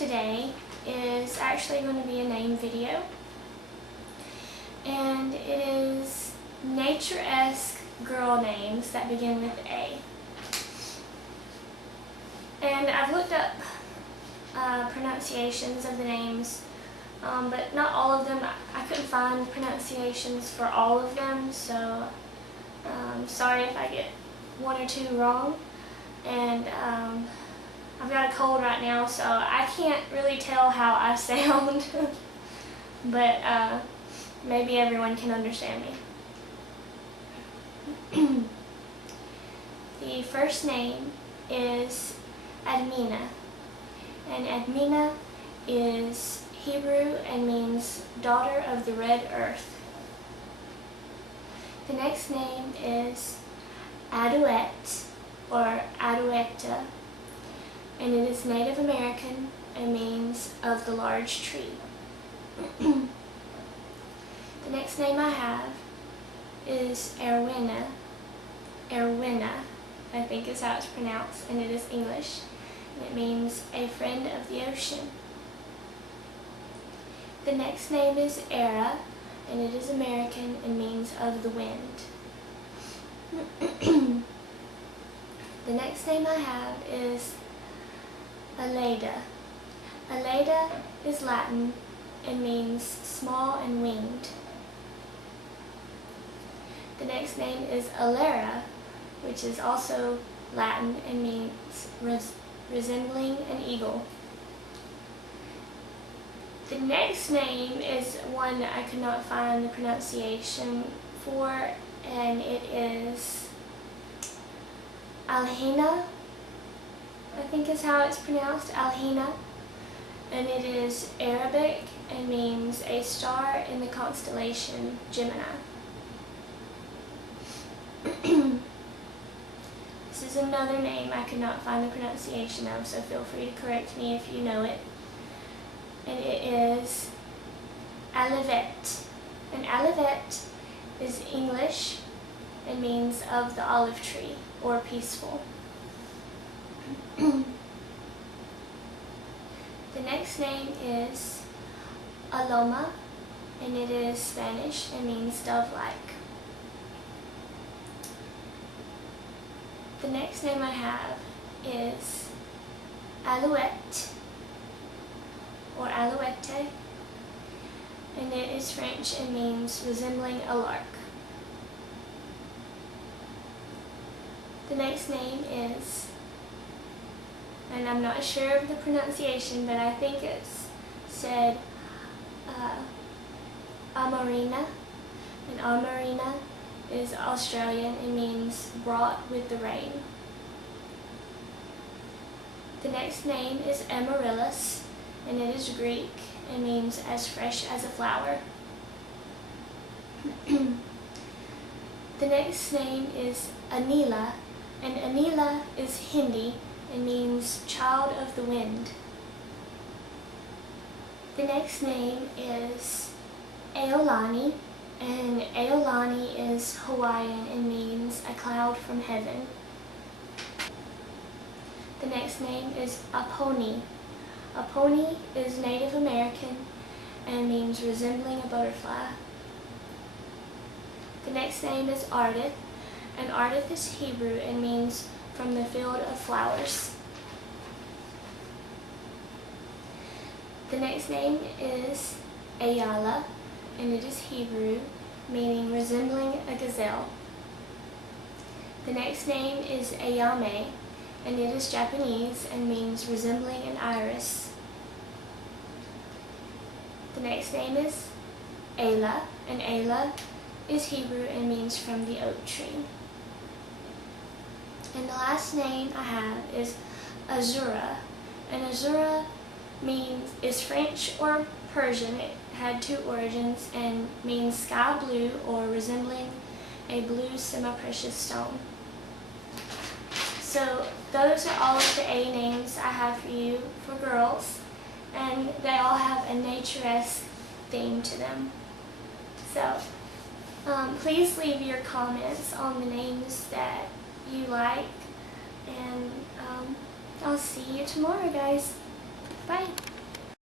today is actually going to be a name video, and it is nature-esque girl names that begin with A. And I've looked up pronunciations of the names, but not all of them. I couldn't find pronunciations for all of them, so sorry if I get one or two wrong. And I've got a cold right now, so I can't really tell how I sound, but maybe everyone can understand me. The first name is Admina, and Admina is Hebrew and means daughter of the red earth. The next name is Aduet, or Adueta, and it is Native American and means of the large tree. The next name I have is Erwina. Erwina, I think is how it's pronounced, and it is English, and it means a friend of the ocean. The next name is Era, and it is American and means of the wind. The next name I have is Aleda. Aleda is Latin and means small and winged. The next name is Alera, which is also Latin and means resembling an eagle. The next name is one that I could not find the pronunciation for, and it is Alhina, I think is how it's pronounced, Alhina, and it is Arabic and means a star in the constellation Gemini. This is another name I could not find the pronunciation of, so feel free to correct me if you know it. And it is Alivet. And Alivet is English and means of the olive tree, or peaceful. The next name is Aloma, and it is Spanish and means dove-like. The next name I have is Alouette, or Alouette, and it is French and means resembling a lark. The next name is, and I'm not sure of the pronunciation, but I think it's said Amarina, and Amarina is Australian and means brought with the rain. The next name is Amaryllis, and it is Greek and means as fresh as a flower. The next name is Anila, and Anila is Hindi and means child of the wind. The next name is Aolani, and Aolani is Hawaiian and means a cloud from heaven. The next name is Aponi. Aponi is Native American and means resembling a butterfly. The next name is Ardith, and Ardith is Hebrew and means from the field of flowers. The next name is Ayala, and it is Hebrew, meaning resembling a gazelle. The next name is Ayame, and it is Japanese and means resembling an iris. The next name is Ayla, and Ayla is Hebrew and means from the oak tree. And the last name I have is Azura, and Azura is French or Persian. It had two origins and means sky blue or resembling a blue semi-precious stone. So those are all of the A names I have for you for girls, and they all have a nature-esque theme to them. So please leave your comments on the names that you like, and I'll see you tomorrow, guys.